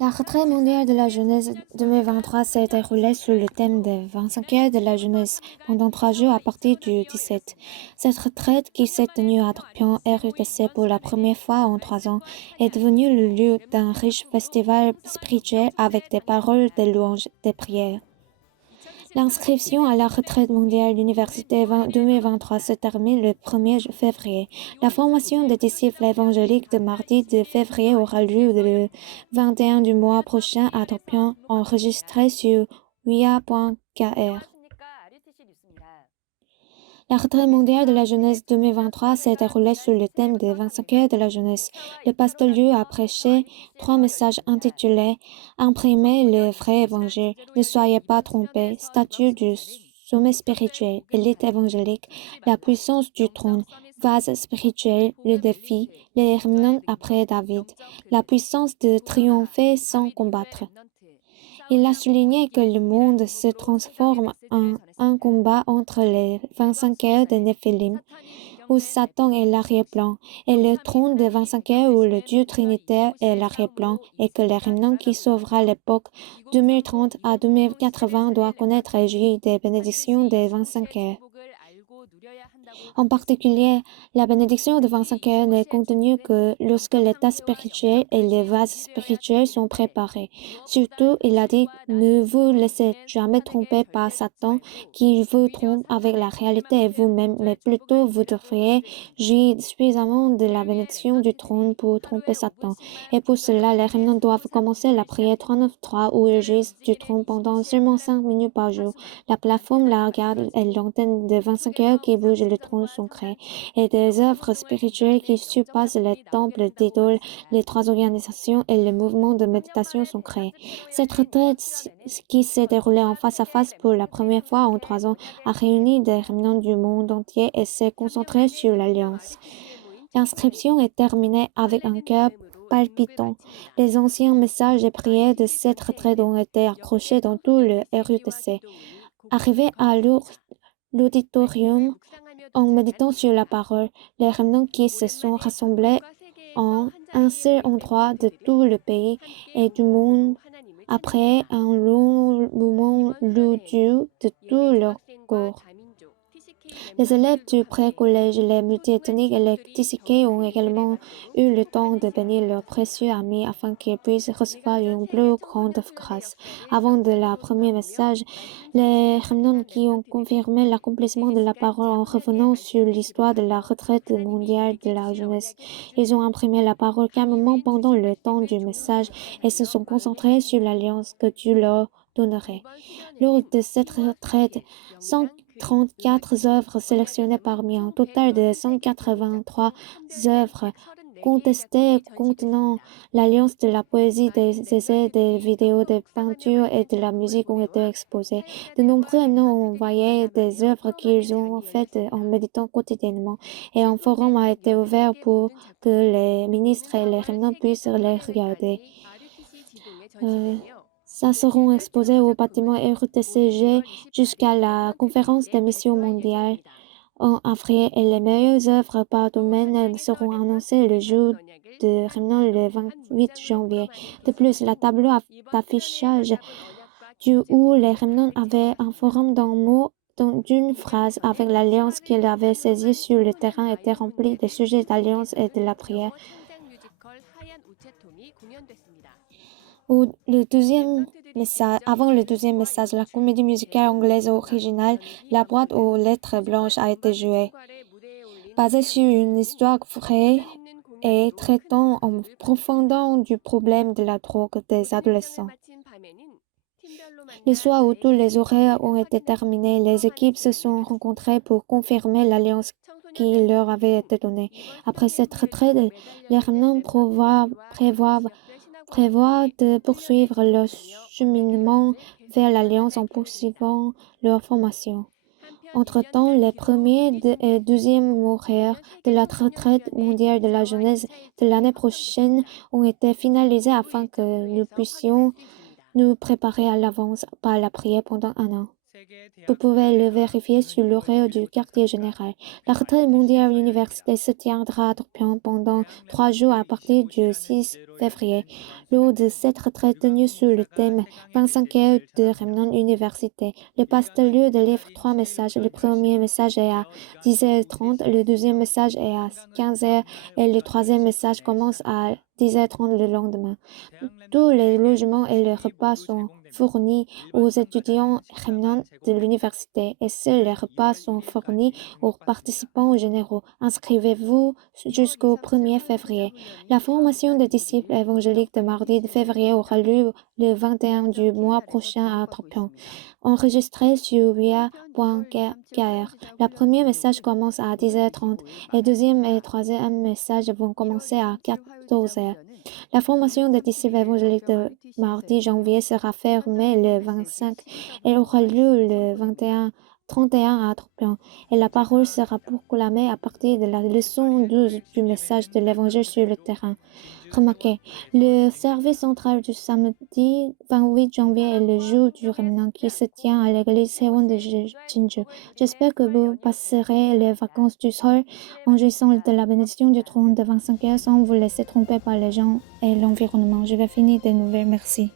La retraite mondiale de la jeunesse 2023 s'est déroulée sous le thème des 25 heures de la jeunesse pendant 3 jours à partir du 17. Cette retraite qui s'est tenue à Dorpion RUTC pour la première fois en 3 ans est devenue le lieu d'un riche festival spirituel avec des paroles, des louanges, des prières. L'inscription à la retraite mondiale d'université 2023 se termine le 1er février. La formation des disciples évangéliques de mardi de février aura lieu le 21 du mois prochain à Dorpion, enregistré sur wia.kr. La retraite mondiale de la jeunesse 2023 s'est déroulée sous le thème des 25 heures de la jeunesse. Le pasteur Liu a prêché 3 messages intitulés « Imprimez le vrai évangile, ne soyez pas trompés, statut du sommet spirituel, élite évangélique, la puissance du trône, vase spirituel, le défi, les remnants après David, la puissance de triompher sans combattre ». Il a souligné que le monde se transforme en un combat entre les 25 heures de Néphilim, où Satan est l'arrière-plan, et le trône de 25 heures où le Dieu trinitaire est l'arrière-plan, et que le remnant qui sauvera l'époque 2030 à 2080 doit connaître et jouir des bénédictions des 25 heures. En particulier, la bénédiction de 25 heures n'est contenue que lorsque l'état spirituel et les vases spirituels sont préparés. Surtout, il a dit « Ne vous laissez jamais tromper par Satan qui vous trompe avec la réalité et vous-même, mais plutôt vous devriez jouir suffisamment de la bénédiction du trône pour tromper Satan. Et pour cela, les remnants doivent commencer la prière 393 où ils jouissent du trône pendant seulement 5 minutes par jour. La plateforme, la garde et l'antenne de 25 heures qui bouge le trône sont créées, et des œuvres spirituelles qui surpassent les temples d'idoles, les 3 organisations et les mouvements de méditation sont créés. Cette retraite, qui s'est déroulée en face à face pour la première fois en 3 ans, a réuni des remnants du monde entier et s'est concentrée sur l'Alliance. L'inscription est terminée avec un cœur palpitant. Les anciens messages et prières de cette retraite ont été accrochés dans tout le RUTC. Arrivés à l'auditorium, en méditant sur la parole, les remnants qui se sont rassemblés en un seul endroit de tout le pays et du monde après un long moment ludique de tout leur corps. Les élèves du pré-collège, les multiethniques et les TCK ont également eu le temps de bénir leurs précieux amis afin qu'ils puissent recevoir une plus grande grâce. Avant de la premier message, les remnants qui ont confirmé l'accomplissement de la parole en revenant sur l'histoire de la retraite mondiale de la jeunesse. Ils ont imprimé la parole calmement pendant le temps du message et se sont concentrés sur l'alliance que Dieu leur donnerait. Lors de cette retraite, 134 œuvres sélectionnées parmi un total de 183 œuvres contestées contenant l'alliance de la poésie, des essais, des vidéos, des peintures et de la musique ont été exposées. De nombreux remnants ont envoyé des œuvres qu'ils ont faites en méditant quotidiennement et un forum a été ouvert pour que les ministres et les remnants puissent les regarder. Ça seront exposés au bâtiment RUTCG jusqu'à la conférence des missions mondiales en avril et les meilleures œuvres par domaine seront annoncées le jour de remnant le 28 janvier. De plus, la tableau d'affichage où les remnants avaient un forum d'un mot d'une phrase avec l'alliance qu'ils avaient saisie sur le terrain était remplie des sujets d'alliance et de la prière. Avant le deuxième message, la comédie musicale anglaise originale La boîte aux lettres blanches a été jouée. Basée sur une histoire vraie et traitant en profondeur du problème de la drogue des adolescents. Le soir où tous les horaires ont été terminés, les équipes se sont rencontrées pour confirmer l'alliance qui leur avait été donnée. Après cette retraite, les remnants prévoient de poursuivre leur cheminement vers l'Alliance en poursuivant leur formation. Entre-temps, les premiers et deuxièmes horaires de la retraite mondiale de la jeunesse de l'année prochaine ont été finalisés afin que nous puissions nous préparer à l'avance par la prière pendant un an. Vous pouvez le vérifier sur l'horaire du quartier général. La retraite mondiale université se tiendra à Tourpion pendant 3 jours à partir du 6 février. Lors de cette retraite tenue sous le thème 25 heures de Remnon Université, le pasteur délivre 3 messages. Le premier message est à 10h30, le deuxième message est à 15h et le troisième message commence à 10h30 le lendemain. Tous les logements et les repas sont fournis aux étudiants Remnon de l'université et seuls les repas sont fournis aux participants généraux. Inscrivez-vous jusqu'au 1er février. La formation des disciples évangéliques de mardi de février aura lieu le 21 du mois prochain à Tropion. Enregistré sur via.kr. Le premier message commence à 10h30 et le deuxième et troisième message vont commencer à 14h. La formation des disciples évangéliques de mardi janvier sera fermée le 25 et aura lieu le 31 à Tropion. Et la parole sera proclamée à partir de la leçon 12 du message de l'évangile sur le terrain. Remarquez, le service central du samedi 28 janvier est le jour du Remnant qui se tient à l'église Séon de Jinju. J'espère que vous passerez les vacances du sol en jouissant de la bénédiction du trône de 25 heures sans vous laisser tromper par les gens et l'environnement. Je vais finir des nouvelles. Merci.